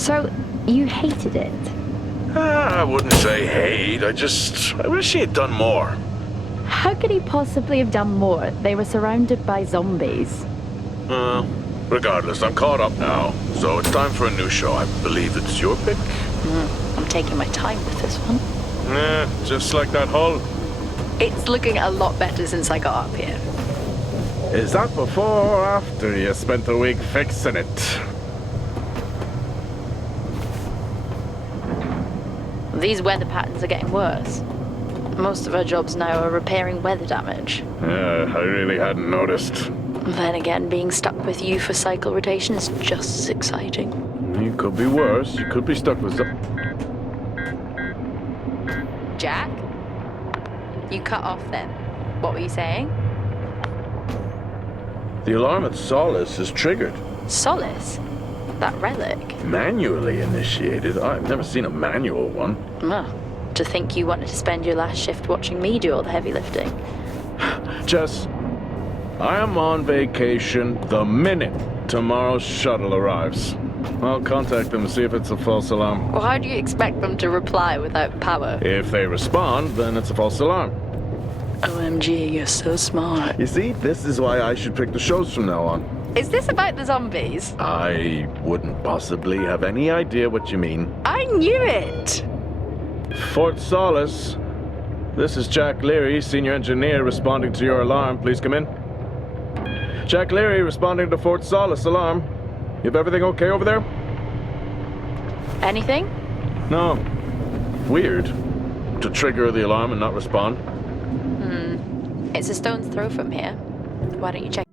So, you hated it? I wouldn't say hate, I wish he had done more. How could he possibly have done more? They were surrounded by zombies. Regardless, I'm caught up now, so it's time for a new show. I believe it's your pick? I'm taking my time with this one. Just like that hull. It's looking a lot better since I got up here. Is that before or after you spent a week fixing it? These weather patterns are getting worse. Most of our jobs now are repairing weather damage. Yeah, I really hadn't noticed. Then again, being stuck with you for cycle rotation is just as exciting. You could be worse. You could be stuck with some... Jack? You cut off then. What were you saying? The alarm at SOLIS is triggered. SOLIS? That relic? Manually initiated? I've never seen a manual one. To think you wanted to spend your last shift watching me do all the heavy lifting. Jess, I am on vacation the minute tomorrow's shuttle arrives. I'll contact them and see if it's a false alarm. Well, how do you expect them to reply without power? If they respond, then it's a false alarm. OMG, you're so smart. You see, this is why I should pick the shows from now on. Is this about the zombies? I wouldn't possibly have any idea what you mean. I knew it! Fort Solace. This is Jack Leary, senior engineer, responding to your alarm. Please come in. Jack Leary, responding to Fort Solace alarm. You have everything okay over there? Anything? No. Weird. To trigger the alarm and not respond. It's a stone's throw from here. Why don't you check?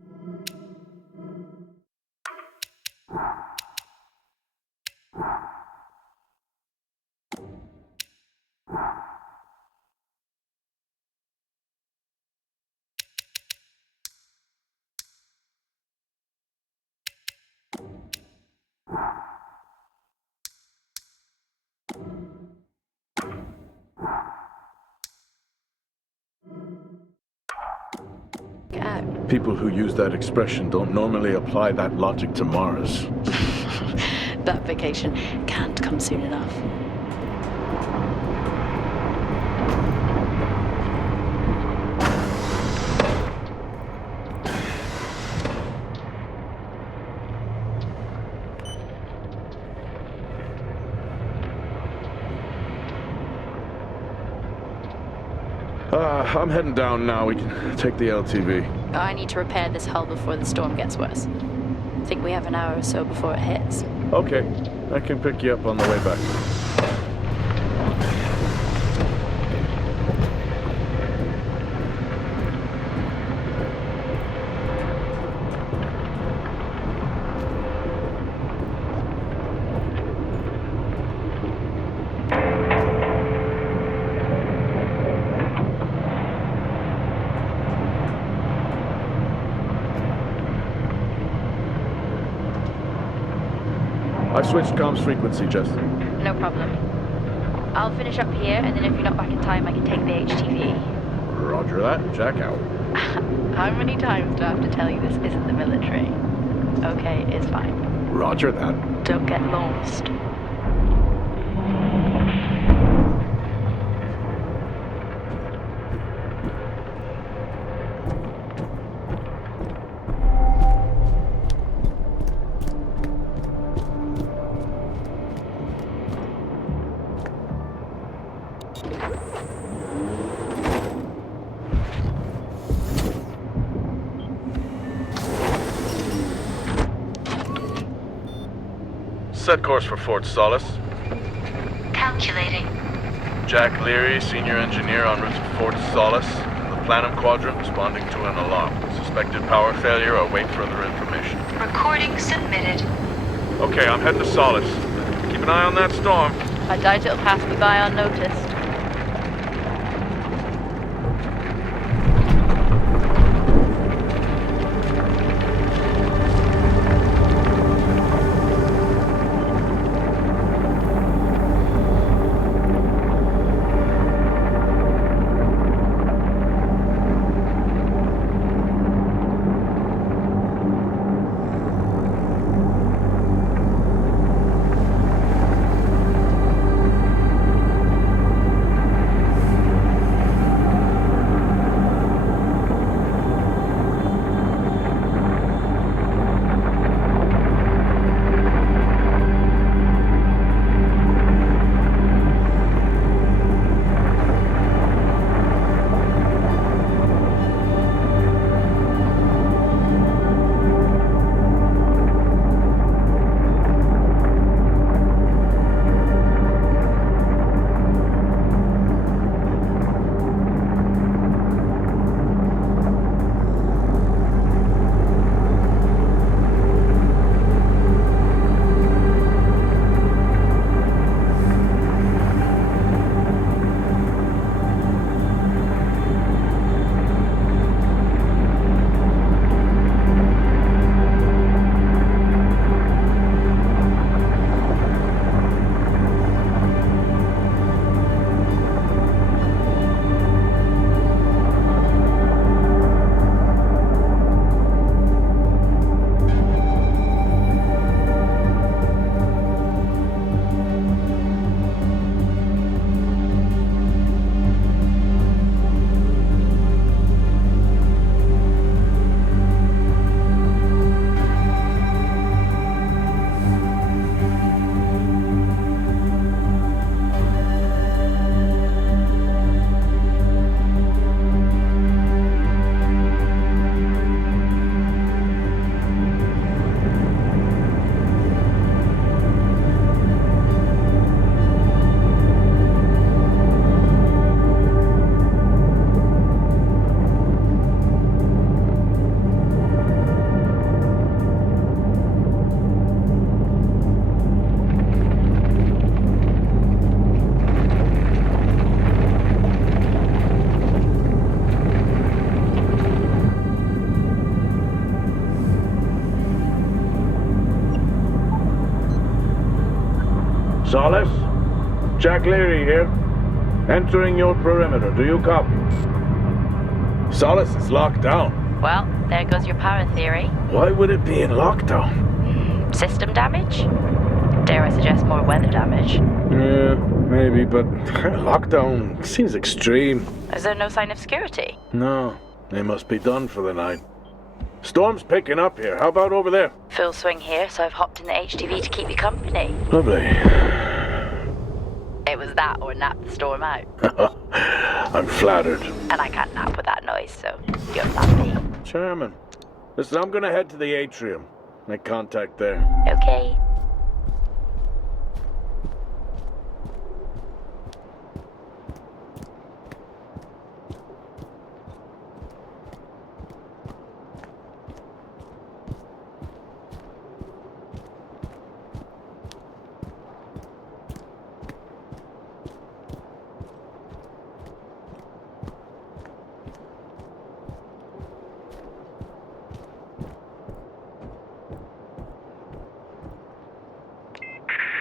Out. People who use that expression don't normally apply that logic to Mars. That vacation can't come soon enough. I'm heading down now. We can take the LTV. I need to repair this hull before the storm gets worse. Think we have an hour or so before it hits. Okay. I can pick you up on the way back. I've switched comms frequency, Jess. No problem. I'll finish up here, and then if you're not back in time, I can take the HTV. Roger that. Jack out. How many times do I have to tell you this isn't the military? Okay, it's fine. Roger that. Don't get lost. Set course for Fort Solace. Calculating. Jack Leary, senior engineer en route to Fort Solace. The Planum Quadrant responding to an alarm. Suspected power failure. Await further information. Recording submitted. Okay, I'm heading to Solace. Keep an eye on that storm. I doubt it'll pass me by unnoticed. Solis? Jack Leary here. Entering your perimeter. Do you copy? Solis is locked down. Well, there goes your power theory. Why would it be in lockdown? System damage? Dare I suggest more weather damage? Yeah, maybe, but lockdown seems extreme. Is there no sign of security? No, they must be done for the night. Storm's picking up here. How about over there? Full swing here, so I've hopped in the HTV to keep you company. Lovely. It was that or nap the storm out. I'm flattered. And I can't nap with that noise, so you're lucky. Charming. Listen, I'm gonna head to the atrium. Make contact there. Okay.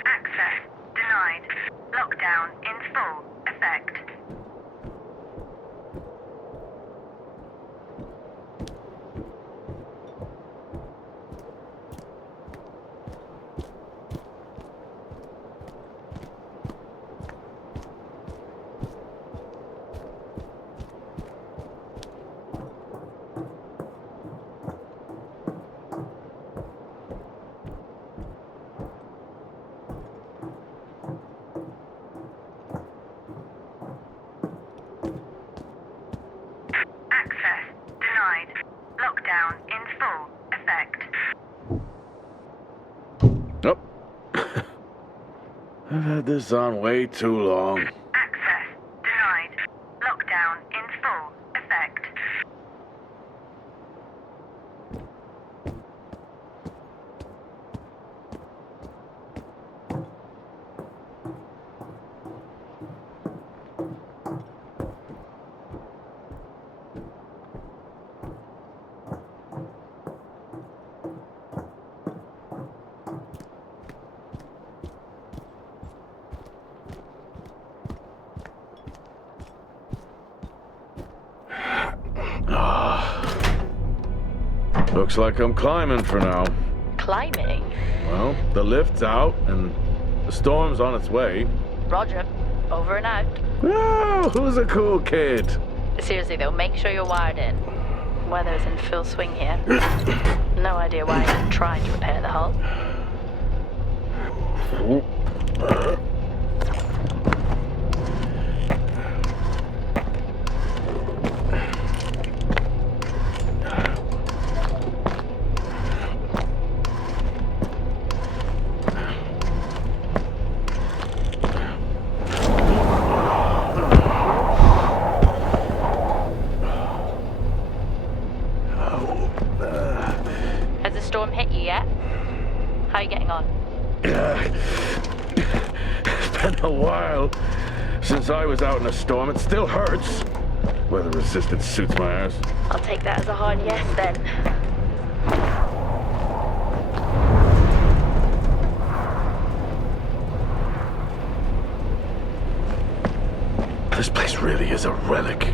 Access denied. Lockdown in full effect. Access denied. Lockdown in full effect. Oh. I've had this on way too long. Access denied. Lockdown in full effect. Looks like I'm climbing for now. Climbing? Well, the lift's out and the storm's on its way. Roger. Over and out. Oh, who's a cool kid? Seriously though, make sure you're wired in. Weather's in full swing here. No idea why I'm trying to repair the hull. Has the storm hit you yet? How are you getting on? It's been a while since I was out in a storm. It still hurts. Weather resistance suits my ass. I'll take that as a hard yes then. This place really is a relic.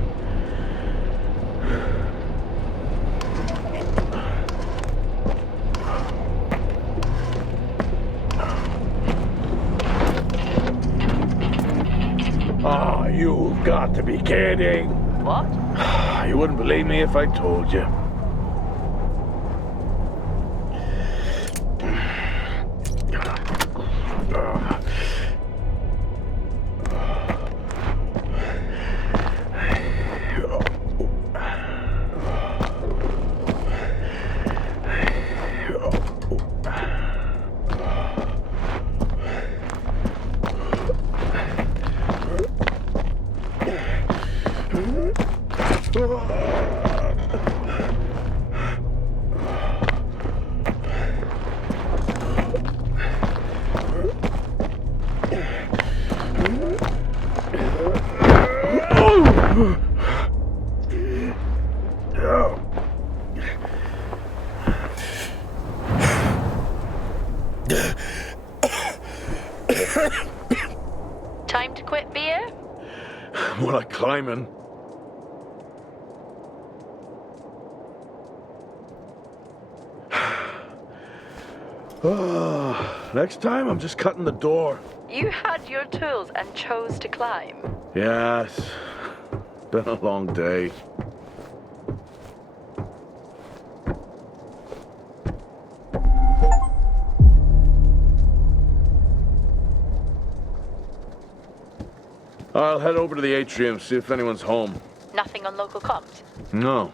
Ah, you've got to be kidding. What? You wouldn't believe me if I told you. climbing. Next time, I'm just cutting the door. You had your tools and chose to climb. Yes. Been a long day. I'll head over to the atrium, see if anyone's home. Nothing on local comms. No.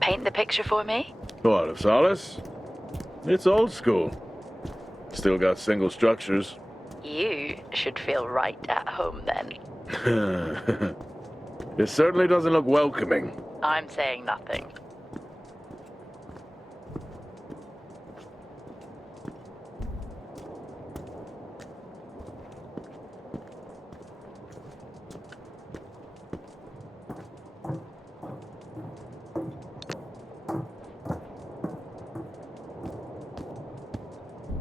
Paint the picture for me? What, of Solis? It's old school. Still got single structures. You should feel right at home then. It certainly doesn't look welcoming. I'm saying nothing.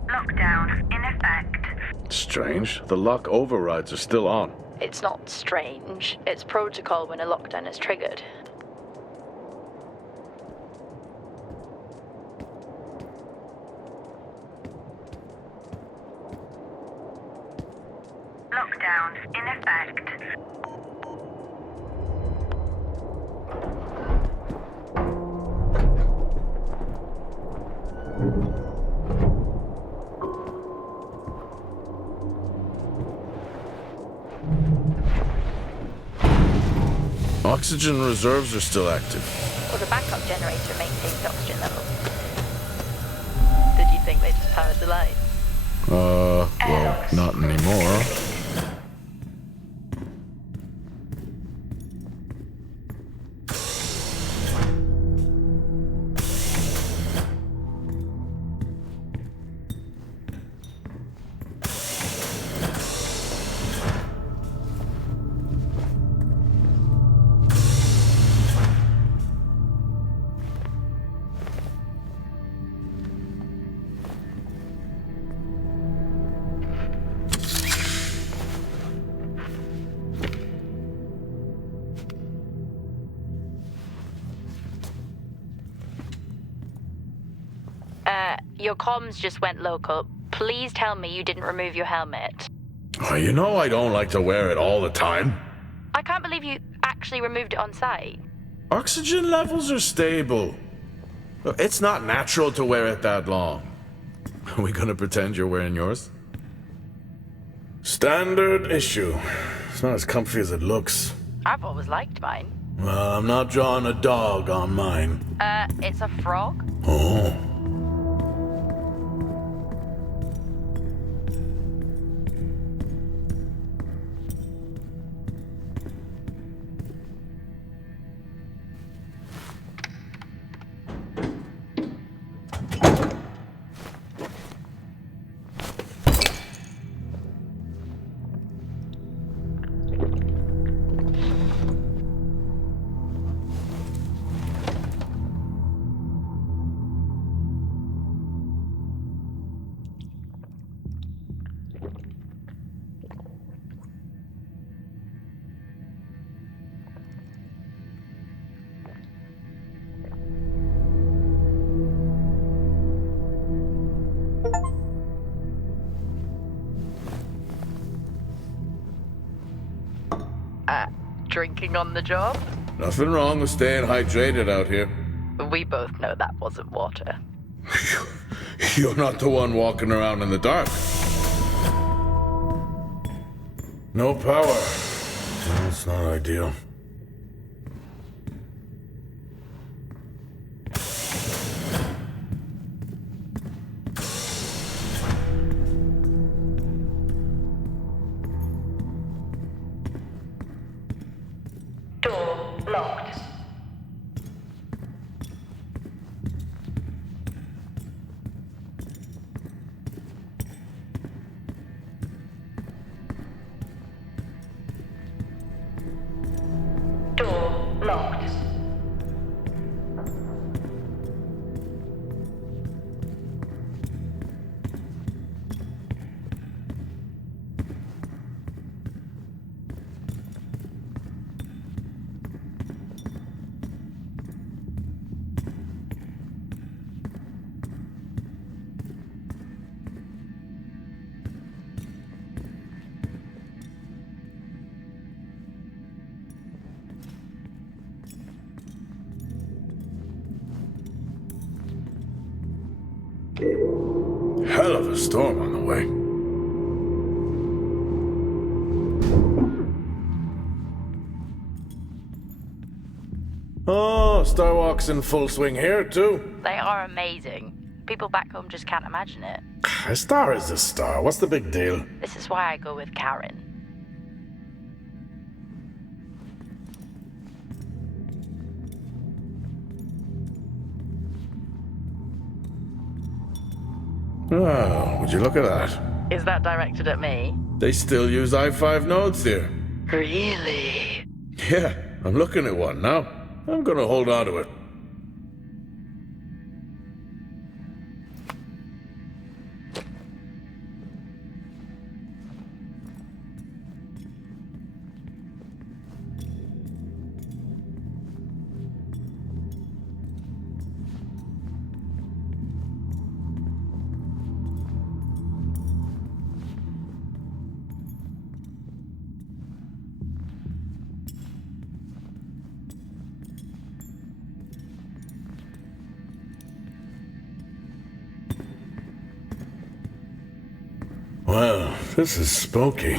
Lockdown in effect. Strange. The lock overrides are still on. It's not strange. It's protocol when a lockdown is triggered. Lockdown in effect. Oxygen reserves are still active. Well, the backup generator maintains oxygen levels. Did you think they just powered the lights? Well, not anymore. Your comms just went local. Please tell me you didn't remove your helmet. Oh, you know I don't like to wear it all the time. I can't believe you actually removed it on site. Oxygen levels are stable. It's not natural to wear it that long. Are we gonna pretend you're wearing yours? Standard issue. It's not as comfy as it looks. I've always liked mine. Well, I'm not drawing a dog on mine. It's a frog? Oh. Drinking on the job? Nothing wrong with staying hydrated out here. We both know that wasn't water. You're not the one walking around in the dark. No power. That's not ideal. Door locked. Door locked. hell of a storm on the way. Oh, Starwalk's in full swing here, too. They are amazing. People back home just can't imagine it. A star is a star. What's the big deal? This is why I go with Karen. Oh, would you look at that? Is that directed at me? They still use i5 nodes here. Really? Yeah, I'm looking at one now. I'm gonna hold on to it. Well, this is spooky.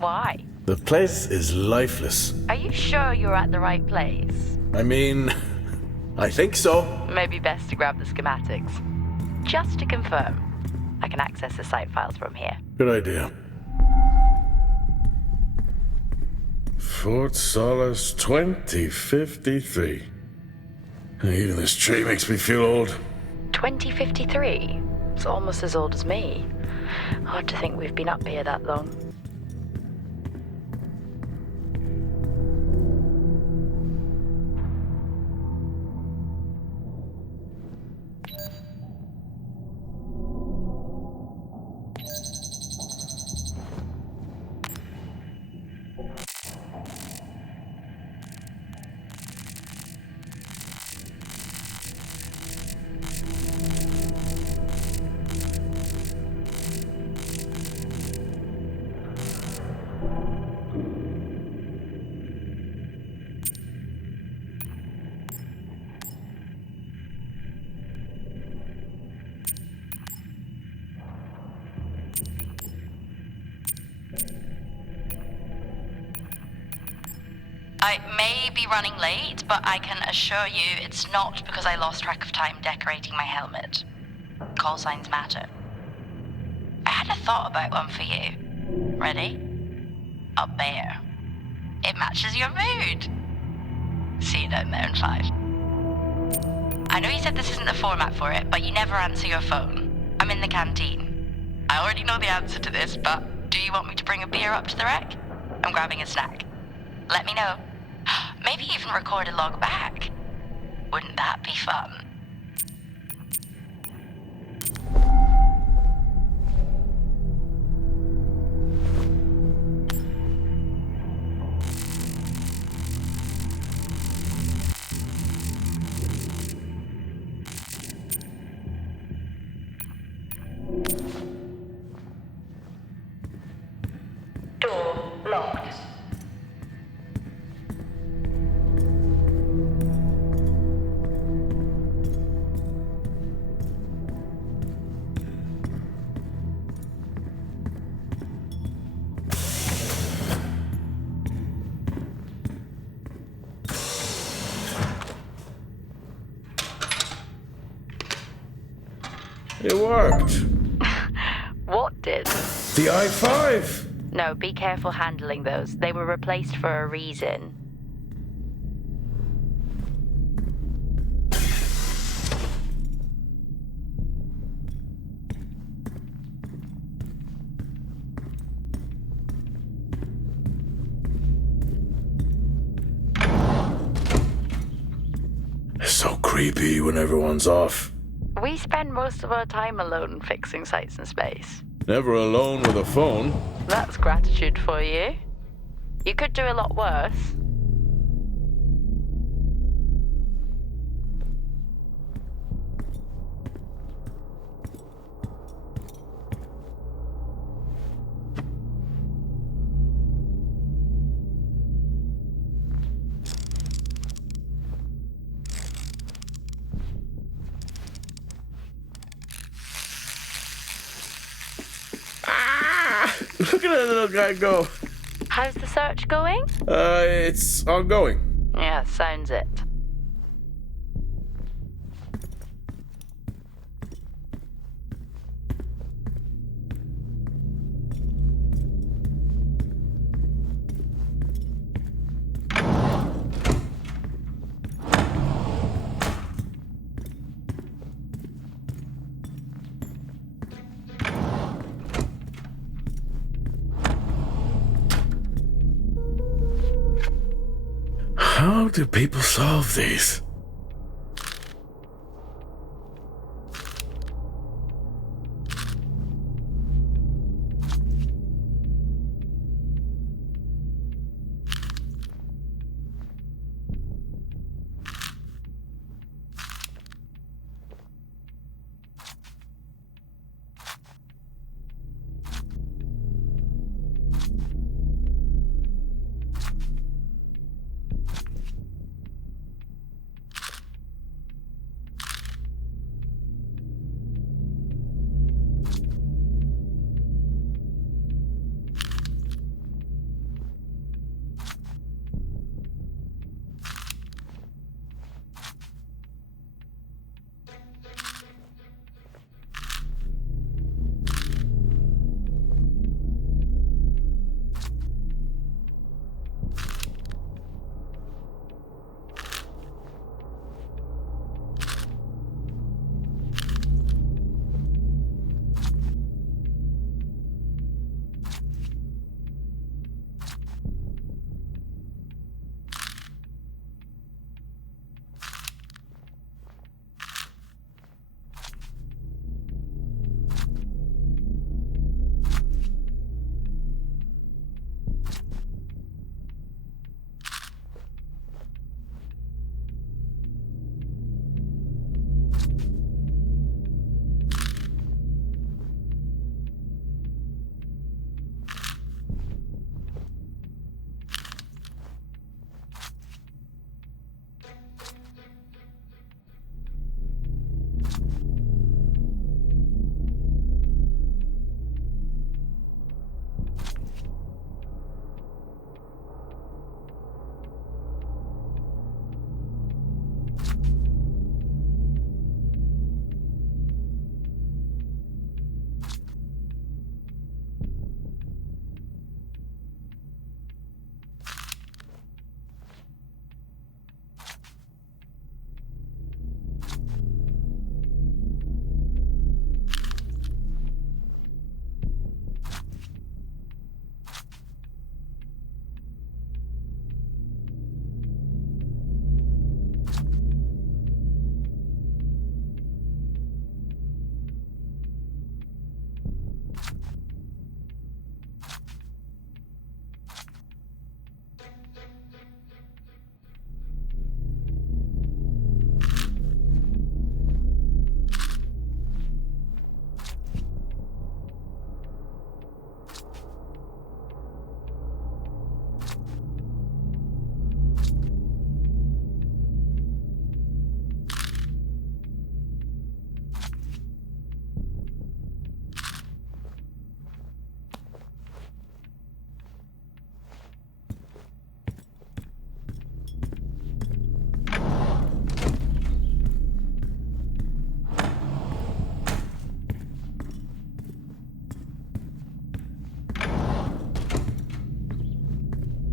Why? The place is lifeless. Are you sure you're at the right place? I mean, I think so. Maybe best to grab the schematics. Just to confirm, I can access the site files from here. Good idea. Fort Solace 2053. Even this tree makes me feel old. 2053? It's almost as old as me. Hard to think we've been up here that long. I may be running late, but I can assure you it's not because I lost track of time decorating my helmet. Call signs matter. I had a thought about one for you. Ready? A bear. It matches your mood. See you down there in 5. I know you said this isn't the format for it, but you never answer your phone. I'm in the canteen. I already know the answer to this, but do you want me to bring a beer up to the wreck? I'm grabbing a snack. Let me know. Maybe even record a log back. Wouldn't that be fun? Door locked. It worked. What did? The i5. No, be careful handling those. They were replaced for a reason. It's so creepy when everyone's off. We spend most of our time alone fixing sites in space. Never alone with a phone. That's gratitude for you. You could do a lot worse. Look at that little guy go. How's the search going? It's ongoing. Yeah, sounds it. How do people solve these?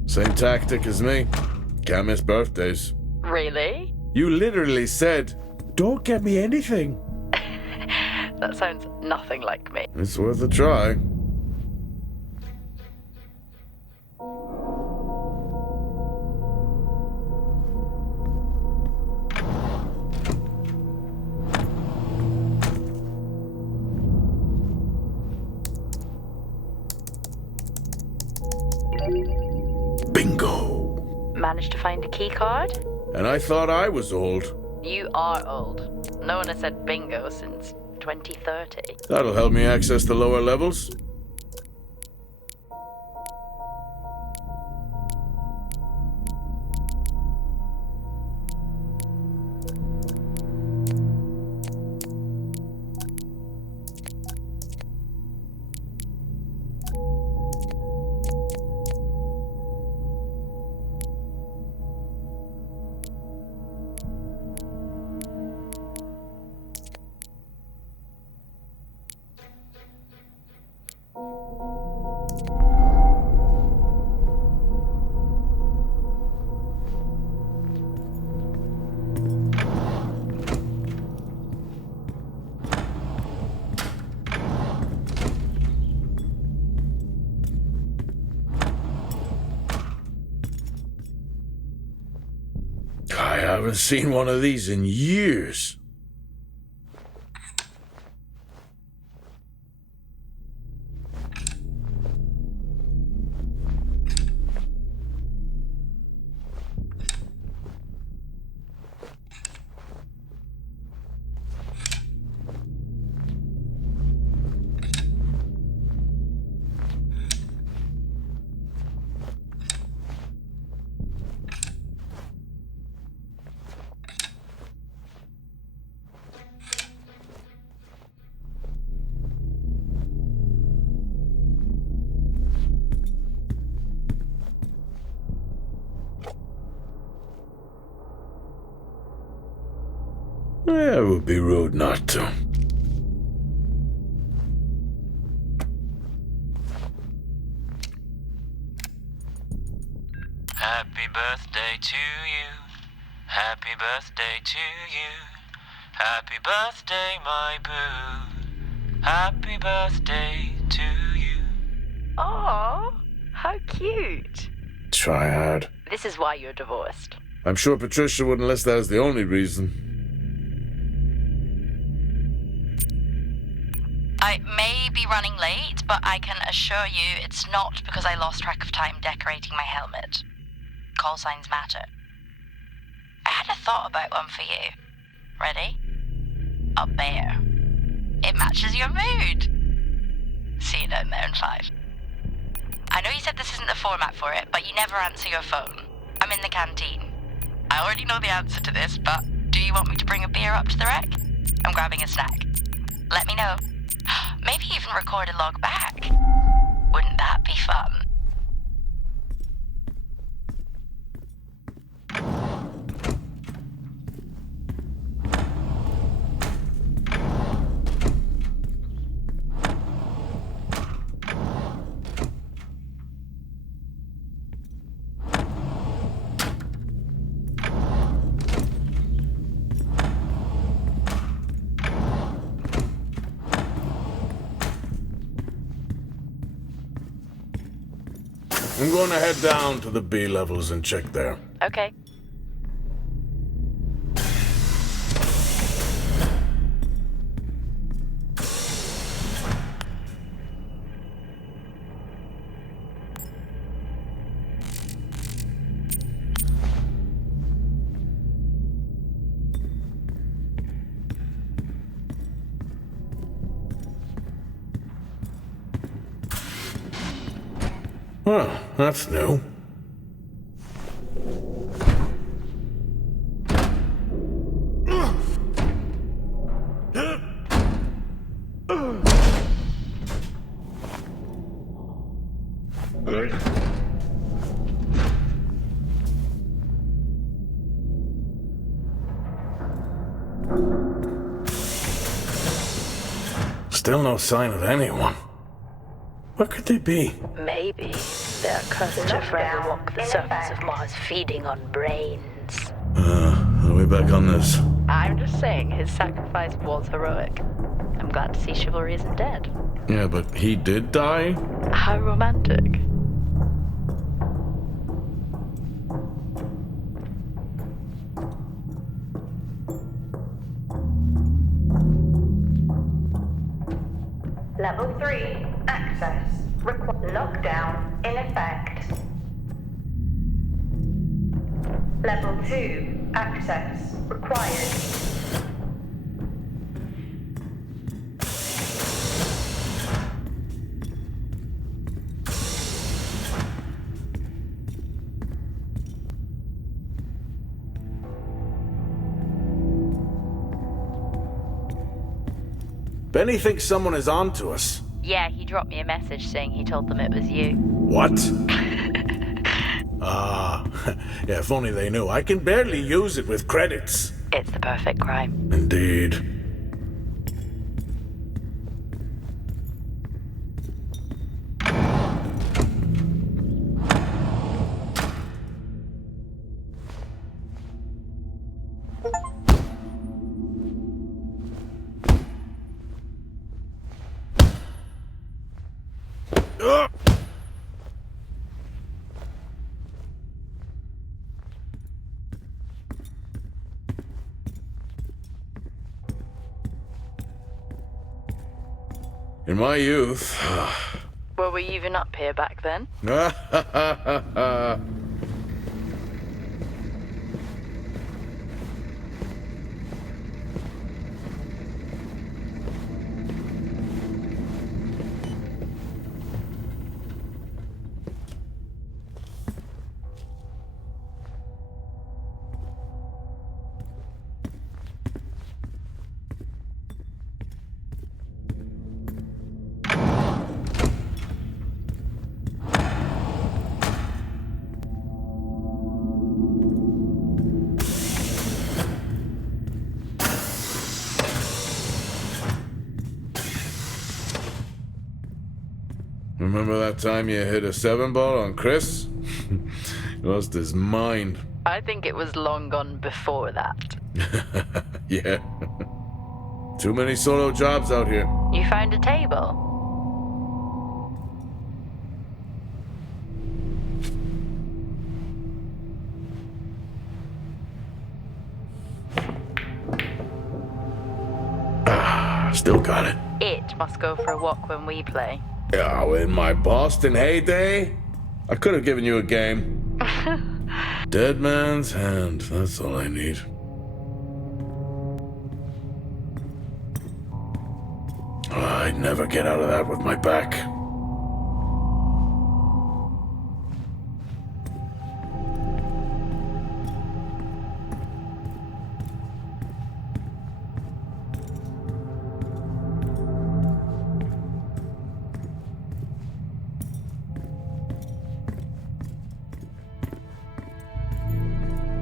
Same tactic as me. Can't miss birthdays. Really? You literally said, "Don't get me anything." That sounds nothing like me. It's worth a try. Bingo! Managed to find a key card? And I thought I was old. You are old. No one has said bingo since 2030. That'll help me access the lower levels. I haven't seen one of these in years. It would be rude not to. Happy birthday to you. Happy birthday to you. Happy birthday, my boo. Happy birthday to you. Oh, how cute. Try hard. This is why you're divorced. I'm sure Patricia wouldn't list that as the only reason. I may be running late, but I can assure you it's not because I lost track of time decorating my helmet. Call signs matter. I had a thought about one for you. Ready? A bear. It matches your mood. See you down there in 5. I know you said this isn't the format for it, but you never answer your phone. I'm in the canteen. I already know the answer to this, but do you want me to bring a beer up to the wreck? I'm grabbing a snack. Let me know. Maybe even record a log back. Wouldn't that be fun? I'm going to head down to the B levels and check there. Okay. Well, that's new. Still no sign of anyone. Where could they be? Maybe they're cursed to forever walk the surface of Mars feeding on brains. Are we back on this? I'm just saying his sacrifice was heroic. I'm glad to see chivalry isn't dead. Yeah, but he did die? How romantic. Level 3, access. Lockdown in effect. Level 2, access required. Benny thinks someone is on to us. Yeah, he dropped me a message saying he told them it was you. What? Yeah, if only they knew. I can barely use it with credits. It's the perfect crime. Indeed. In my youth... Were we even up here back then? Remember that time you hit a 7-ball on Chris? He lost his mind. I think it was long gone before that. Yeah. Too many solo jobs out here. You found a table? Still got it. It must go for a walk when we play. Oh, in my Boston heyday, I could have given you a game. Dead man's hand, that's all I need. I'd never get out of that with my back.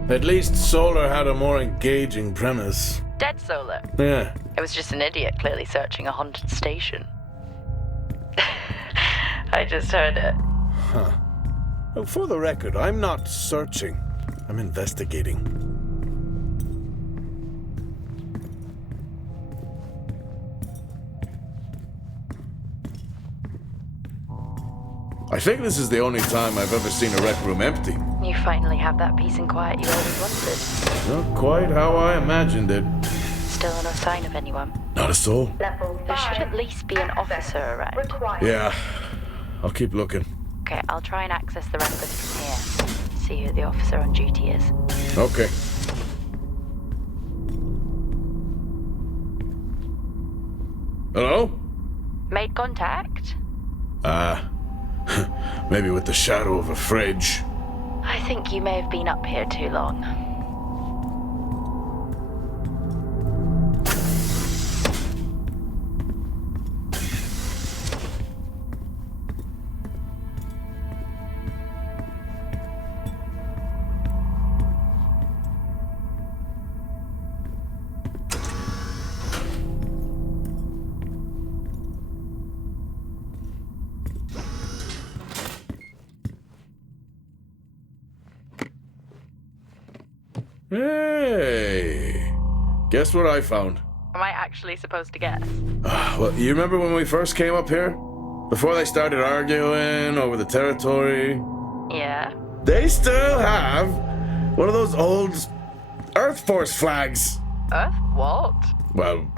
At least Solar had a more engaging premise. Dead Solar. Yeah. It was just an idiot clearly searching a haunted station. I just heard it. Huh. Well, for the record, I'm not searching. I'm investigating. I think this is the only time I've ever seen a rec room empty. You finally have that peace and quiet you always wanted. Not quite how I imagined it. Still no sign of anyone. Not a soul. Level 5. There should at least be an officer around. Required. Yeah. I'll keep looking. Okay, I'll try and access the records from here. See who the officer on duty is. Okay. Hello? Made contact? Maybe with the shadow of a fridge. I think you may have been up here too long. Hey! Guess what I found? Am I actually supposed to guess? Well, you remember when we first came up here? Before they started arguing over the territory? Yeah. They still have one of those old Earth Force flags. Earth? What? Well,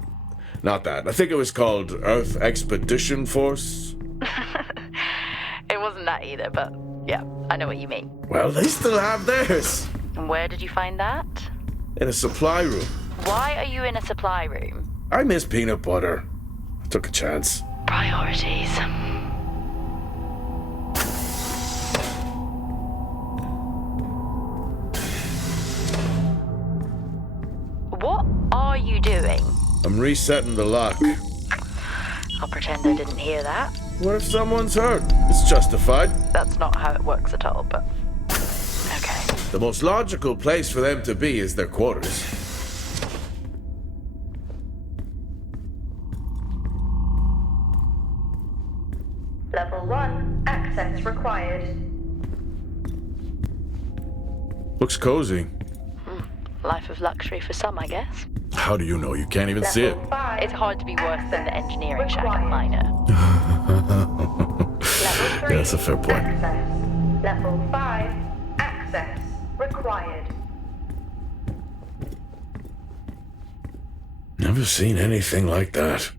not that. I think it was called Earth Expedition Force. It wasn't that either, but yeah, I know what you mean. Well, they still have theirs. And where did you find that? In a supply room. Why are you in a supply room? I miss peanut butter. I took a chance. Priorities. What are you doing? I'm resetting the lock. I'll pretend I didn't hear that. What if someone's hurt? It's justified. That's not how it works at all, but... Okay. The most logical place for them to be is their quarters. Level 1. Access required. Looks cozy. Life of luxury for some, I guess. How do you know? You can't even see it. Level 5. It's hard to be worse than the engineering shack required. at Minor. Level 3. Yeah, that's a fair point. Access. Level 5. Access required. Never seen anything like that.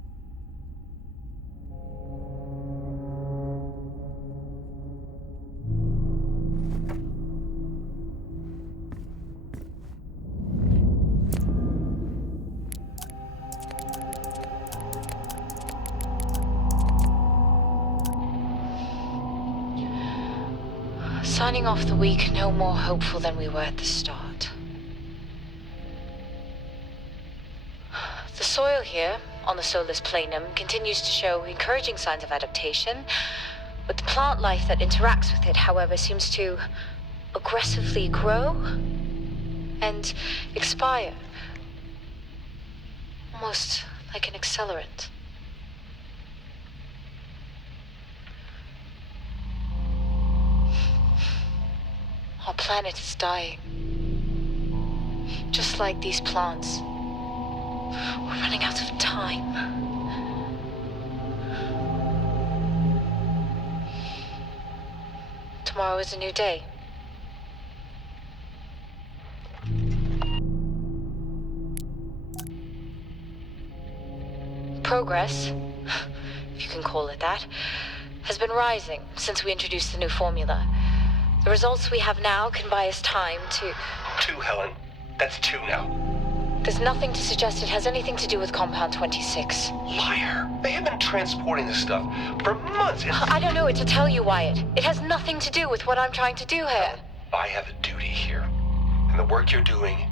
Signing off the week no more hopeful than we were at the start. The soil here, on the Solis Planum, continues to show encouraging signs of adaptation, but the plant life that interacts with it, however, seems to aggressively grow and expire. Almost like an accelerant. Our planet is dying. Just like these plants. We're running out of time. Tomorrow is a new day. Progress, if you can call it that, has been rising since we introduced the new formula. The results we have now can buy us time to... 2, Helen. That's 2 now. There's nothing to suggest it has anything to do with Compound 26. Liar. They have been transporting this stuff for months. I don't know what to tell you, Wyatt. It has nothing to do with what I'm trying to do here. I have a duty here. And the work you're doing,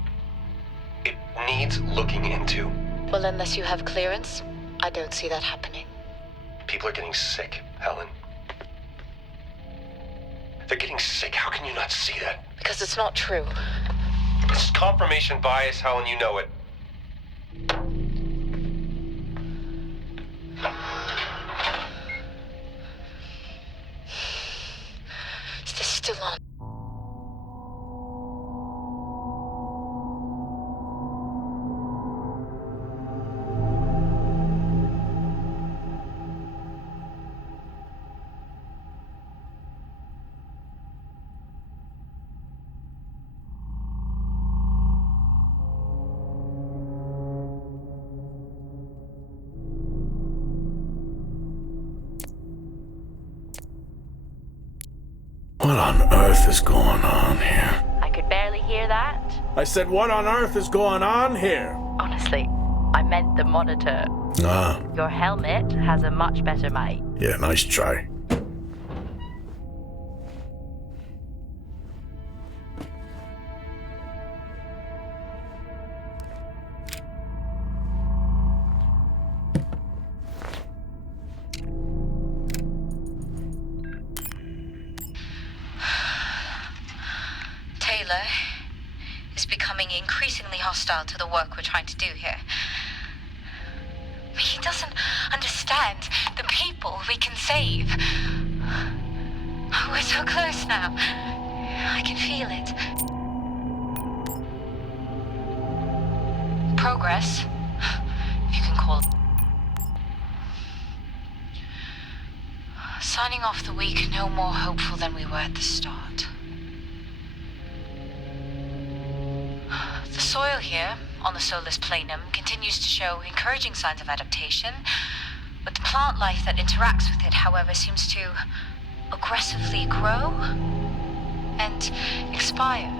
it needs looking into. Well, unless you have clearance, I don't see that happening. People are getting sick, Helen. They're getting sick. How can you not see that? Because it's not true. It's confirmation bias, Helen. You know it. Is this still on? What on earth is going on here? I could barely hear that. I said, what on earth is going on here? Honestly, I meant the monitor. Ah, Your helmet has a much better mic. yeah, nice try. Taylor is becoming increasingly hostile to the work we're trying to do here. He doesn't understand the people we can save. We're so close now. I can feel it. Progress, if you can call it. Signing off the week no more hopeful than we were at the start. The soil here, on the Solis Planum, continues to show encouraging signs of adaptation, but the plant life that interacts with it, however, seems to aggressively grow and expire.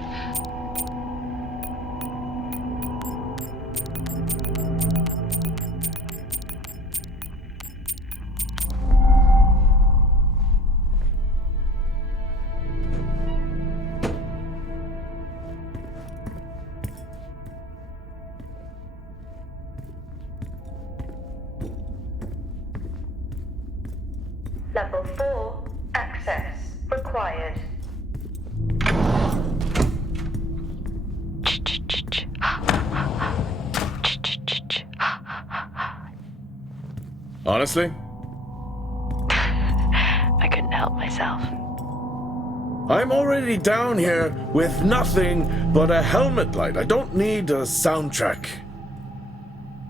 Level 4, access required. Honestly? I couldn't help myself. I'm already down here with nothing but a helmet light. I don't need a soundtrack.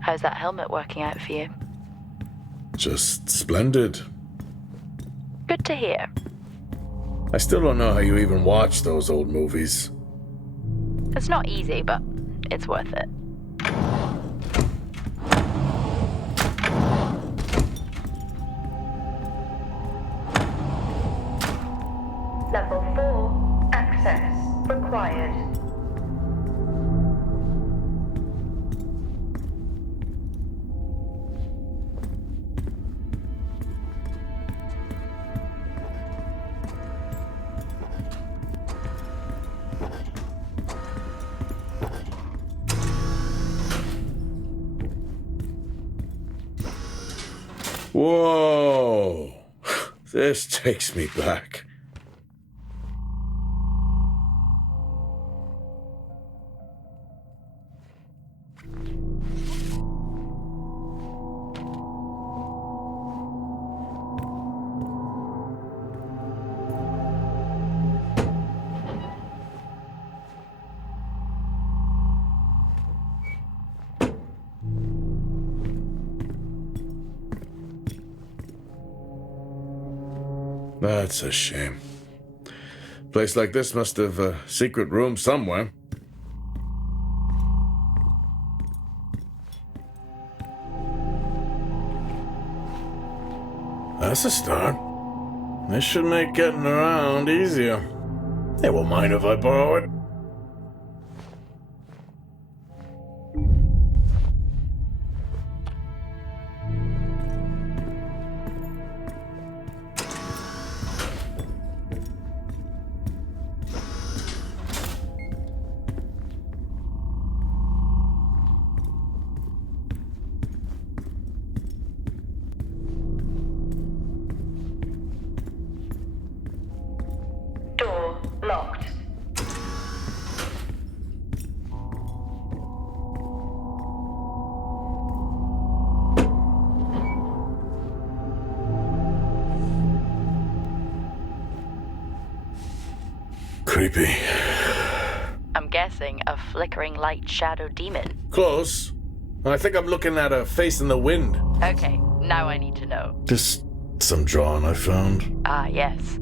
How's that helmet working out for you? Just splendid. Good to hear. I still don't know how you even watch those old movies. It's not easy, but it's worth it. Level 4, access required. Whoa! This takes me back. That's a shame. Place like this must have a secret room somewhere. That's a start. This should make getting around easier. They won't mind if I borrow it. Door locked. Creepy. I'm guessing a flickering light shadow demon. Close. I think I'm looking at a face in the wind. Okay, now I need to know. Just some drawing I found. Ah, yes.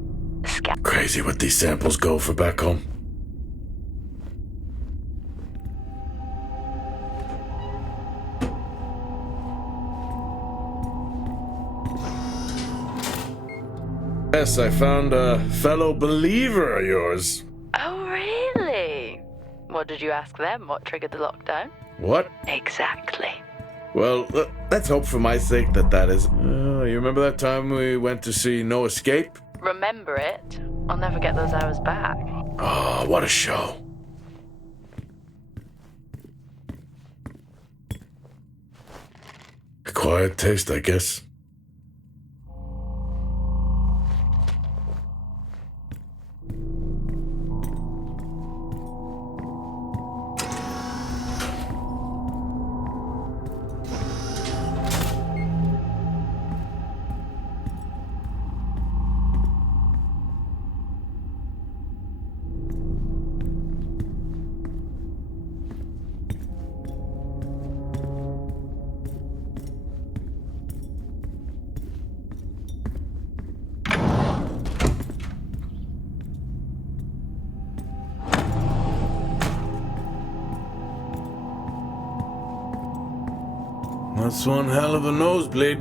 Crazy what these samples go for back home. Yes, I found a fellow believer of yours. Oh, really? What did you ask them? What triggered the lockdown? What? Exactly. Well, let's hope for my sake that is. You remember that time we went to see No Escape? Remember it? I'll never get those hours back. Oh, what a show. Acquired taste, I guess. That's one hell of a nosebleed.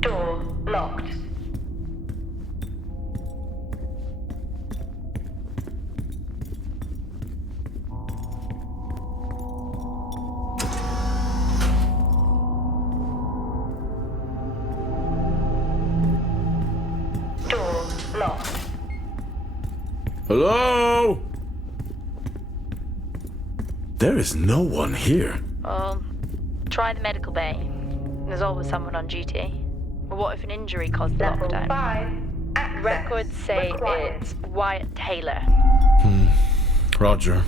Door locked. Door locked. Hello? There is no one here. Try the medical bay. There's always someone on duty. But what if an injury caused the Level lockdown? 5. Access Records say required. it's Wyatt Taylor. Roger.